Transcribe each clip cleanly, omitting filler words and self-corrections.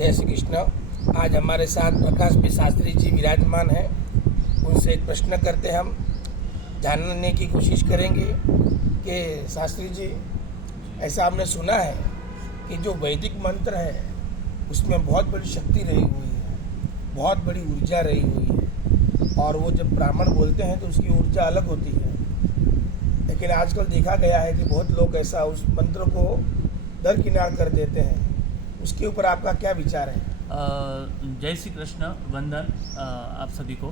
जय श्री कृष्ण। आज हमारे साथ प्रकाश पी शास्त्री जी विराजमान हैं। उनसे एक प्रश्न करते हम जानने की कोशिश करेंगे कि शास्त्री जी, ऐसा आपने सुना है कि जो वैदिक मंत्र है उसमें बहुत बड़ी शक्ति रही हुई है, बहुत बड़ी ऊर्जा रही हुई है, और वो जब ब्राह्मण बोलते हैं तो उसकी ऊर्जा अलग होती है। लेकिन आजकल देखा गया है कि बहुत लोग ऐसा उस मंत्र को दरकिनार कर देते हैं। उसके ऊपर आपका क्या विचार है? जय श्री कृष्ण, वंदन आप सभी को।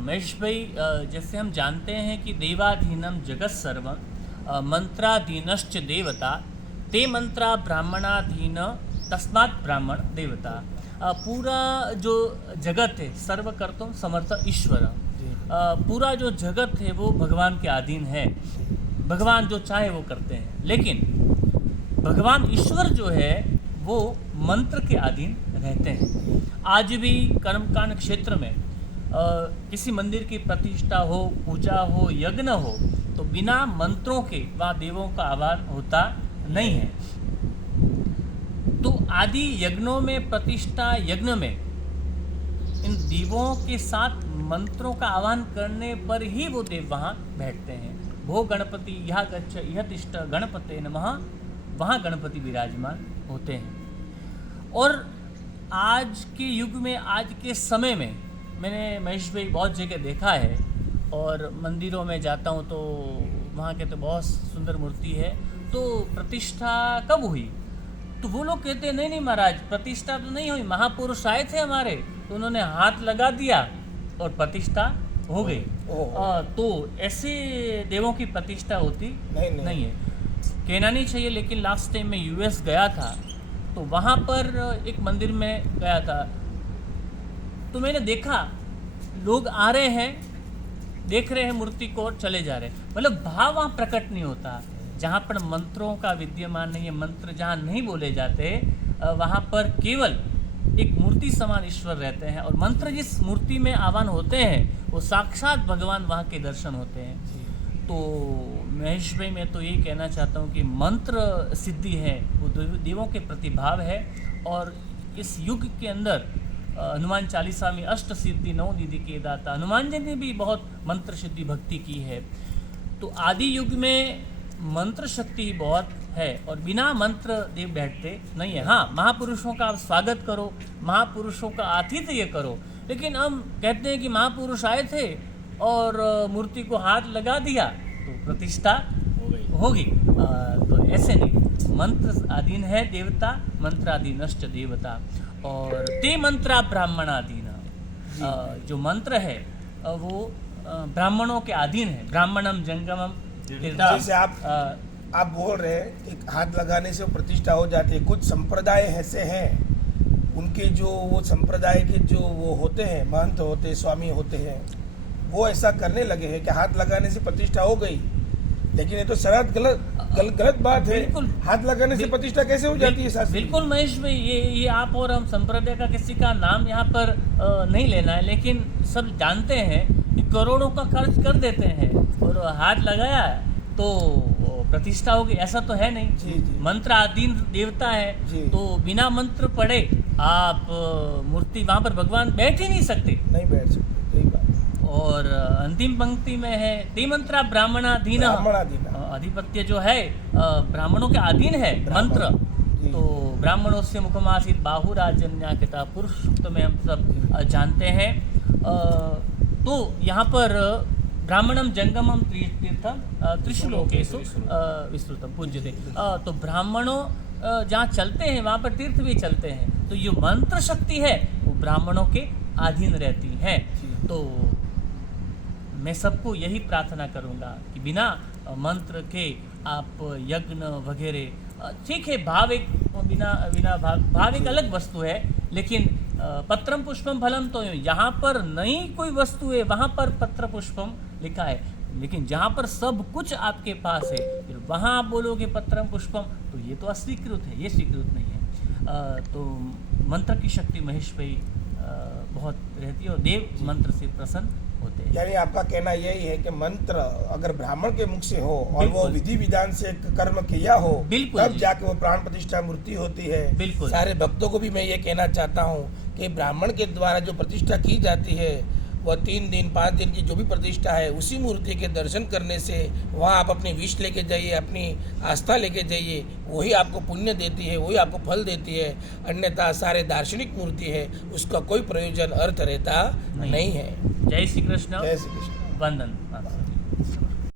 महेश भाई, जैसे हम जानते हैं कि देवाधीनम जगत सर्वं मंत्राधीनश्च देवता ते मंत्रा ब्राह्मणाधीन तस्मात् ब्राह्मण देवता। पूरा जो जगत है सर्वकर्तुम समर्थ ईश्वर, पूरा जो जगत है वो भगवान के अधीन है। भगवान जो चाहे वो करते हैं, लेकिन भगवान ईश्वर जो है वो मंत्र के अधीन रहते हैं। आज भी कर्मकांड क्षेत्र में किसी मंदिर की प्रतिष्ठा हो, पूजा हो, यज्ञ हो, तो बिना मंत्रों के वहाँ देवों का आह्वान होता नहीं है। तो आदि यज्ञों में, प्रतिष्ठा यज्ञ में इन देवों के साथ मंत्रों का आह्वान करने पर ही वो देव वहाँ बैठते हैं। भो गणपति यह गच्छ यह तिष्ठ गणपते नमः, वहाँ गणपति विराजमान होते हैं। और आज के युग में, आज के समय में, मैंने महेश भाई बहुत जगह देखा है और मंदिरों में जाता हूँ तो वहाँ के तो बहुत सुंदर मूर्ति है। तो प्रतिष्ठा कब हुई? तो वो लोग कहते हैं नहीं महाराज, प्रतिष्ठा तो नहीं हुई, महापुरुष आए थे हमारे तो उन्होंने हाथ लगा दिया और प्रतिष्ठा हो गई। तो ऐसे देवों की प्रतिष्ठा होती नहीं है। कहना नहीं चाहिए, लेकिन लास्ट टाइम मैं यूएस गया था तो वहाँ पर एक मंदिर में गया था तो मैंने देखा लोग आ रहे हैं, देख रहे हैं मूर्ति को और चले जा रहे हैं। मतलब भाव वहाँ प्रकट नहीं होता। जहाँ पर मंत्रों का विद्यमान नहीं है, मंत्र जहाँ नहीं बोले जाते, वहाँ पर केवल एक मूर्ति समान ईश्वर रहते हैं। और मंत्र जिस मूर्ति में आह्वान होते हैं वो साक्षात भगवान वहाँ के दर्शन होते हैं। तो महेश भाई, मैं तो यही कहना चाहता हूँ कि मंत्र सिद्धि है वो देवों के प्रतिभाव है। और इस युग के अंदर हनुमान चालीसा में अष्ट सिद्धि नौ निधि के दाता हनुमान जी ने भी बहुत मंत्र सिद्धि भक्ति की है। तो आदि युग में मंत्र शक्ति बहुत है और बिना मंत्र देव बैठते नहीं है। हाँ, महापुरुषों का आप स्वागत करो, महापुरुषों का आतिथ्य करो, लेकिन हम कहते हैं कि महापुरुष आए थे और मूर्ति को हाथ लगा दिया तो प्रतिष्ठा होगी। तो ऐसे नहीं, मंत्र अधीन है देवता, मंत्राधीनश्च देवता। और ते मंत्रा ब्राह्मणाधीन, जो मंत्र है वो ब्राह्मणों के अधीन है। ब्राह्मणम जंगमम, जैसे आप बोल रहे हैं कि हाथ लगाने से प्रतिष्ठा हो जाती है। कुछ संप्रदाय ऐसे हैं, उनके जो वो संप्रदाय के जो वो होते हैं, महंत होते हैं, स्वामी होते हैं, वो ऐसा करने लगे हैं कि हाथ लगाने से प्रतिष्ठा हो गई। लेकिन ये तो शराब गलत बात है। हाथ लगाने से प्रतिष्ठा कैसे हो जाती है शास्त्री? बिल्कुल महेश भाई, ये आप और हम संप्रदाय का किसी का नाम यहाँ पर नहीं लेना है, लेकिन सब जानते हैं कि करोड़ों का खर्च कर देते हैं और हाथ लगाया तो प्रतिष्ठा होगी, ऐसा तो है नहीं। जी। मंत्र अधीन देवता है तो बिना मंत्र पढ़े आप मूर्ति वहाँ पर भगवान बैठ ही नहीं सकते। नहीं बैठ सकते, सही बात। और अंतिम पंक्ति में है ते मंत्रा ब्राह्मणाधीन, अधिपत्य जो है ब्राह्मणों के अधीन है मंत्र। तो ब्राह्मणों से मुखमासित बाहुराजन्याकृता, पुरुष सूक्त में हम सब जानते हैं। तो यहाँ पर ब्राह्मणम जंगमम तीर्थम त्रिशुलोकेषु विस्तृतम पूज्यते। तो ब्राह्मणों जहाँ चलते हैं वहाँ पर तीर्थ भी चलते हैं। तो ये मंत्र शक्ति है वो ब्राह्मणों के अधीन रहती है। तो मैं सबको यही प्रार्थना करूँगा कि बिना मंत्र के आप यज्ञ वगैरह, ठीक है, भाव एक बिना भाव एक अलग वस्तु है, लेकिन पत्रम पुष्पम फलम, तो यहाँ पर नहीं कोई वस्तु है, वहाँ पर पत्र पुष्पम लिखा है। लेकिन जहाँ पर सब कुछ आपके पास है फिर वहाँ आप बोलोगे पत्रम पुष्पम, तो ये तो अस्वीकृत है, ये स्वीकृत नहीं है। तो मंत्र की शक्ति महेश भाई बहुत रहती है और देव मंत्र से प्रसन्न होते हैं। यानी आपका कहना यही है कि मंत्र अगर ब्राह्मण के मुख से हो और वो बिल्कुल। विधि विधान से कर्म किया हो, बिल्कुल तब जी। जाके वो प्राण प्रतिष्ठा मूर्ति होती है। बिल्कुल। सारे भक्तों को भी मैं ये कहना चाहता हूँ कि ब्राह्मण के द्वारा जो प्रतिष्ठा की जाती है वह 3 दिन 5 दिन की जो भी प्रतिष्ठा है, उसी मूर्ति के दर्शन करने से वहाँ आप अपनी विश लेके जाइए, अपनी आस्था लेके जाइए, वही आपको पुण्य देती है, वही आपको फल देती है। अन्यथा सारे दार्शनिक मूर्ति है, उसका कोई प्रयोजन अर्थ रहता नहीं है। जय श्री कृष्ण। जय श्री कृष्ण। वंदन।